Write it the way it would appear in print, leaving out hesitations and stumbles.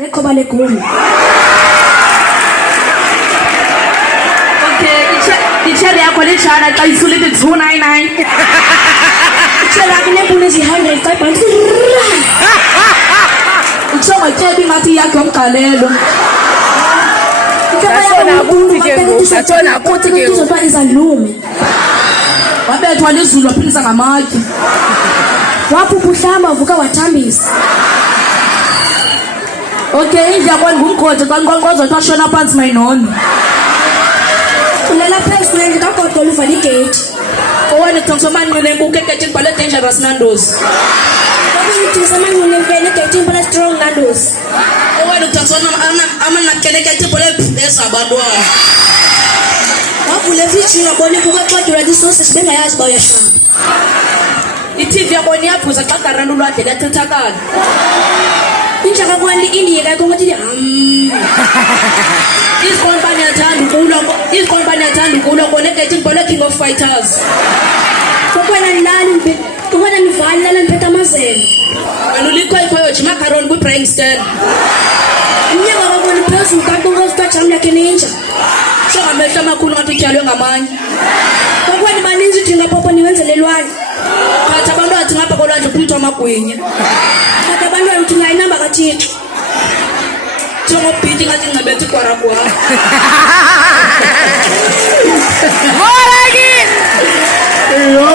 Nekhoba legoli. Okay, i-cherry yakho lejana xa isulile 299. Itsela yakho neempuni ezi-100 xa ibhanti. Utsho ngetyebi ngathi yakhe yomgalelo. Natshona kuthi izalume. Wabethwa lizulu waphindisa ngamatye. Waphupha uhlamba wavuka wathambisa. Okay, ndiyabona ngumgodi xa nkqonkqozo xa shona phantsi mayinoni. Ulela phezu kule ndlu kagodola uvala igeyiti. Owena kuthiwa somanqine imbuku egeyitini bhale dangerous Nando's. Kwakuyithi samanqine emfene egeyitini bhale strong Nando's. Owena kuthiwa amanqakele egeyitini bhale ezabantwana. Wavula efrijini wabona imbuku exodula isosi bengayazi uba uyahlamba. I-TV yabona iyabhuza xa garana ulwandle kathethakala. Injaka kwani indiyeka kongothi Izikompani yathanda ukulwa kona egeyitini bhale King of Fighters. kokwena nilali kokwena nivali lala niphethe amazelo. Wena ulikhoyikhoyo jima macaroni kwi-brain stand. Umnyaka kaboni phezulu kantongozi kajam yakhe ninja. Shengamehlo amakhulu ngathi utyalwe ngamanye. Kokwena baninzi udinga popo niwenzelelwane. Khathi abantu athi ngapha kolwandle kumntu wamagwinya. Kade abantwana uthi ngayinamba kaThixo. Njengobhiti ngathi ncebethe igwaragwara. Yo!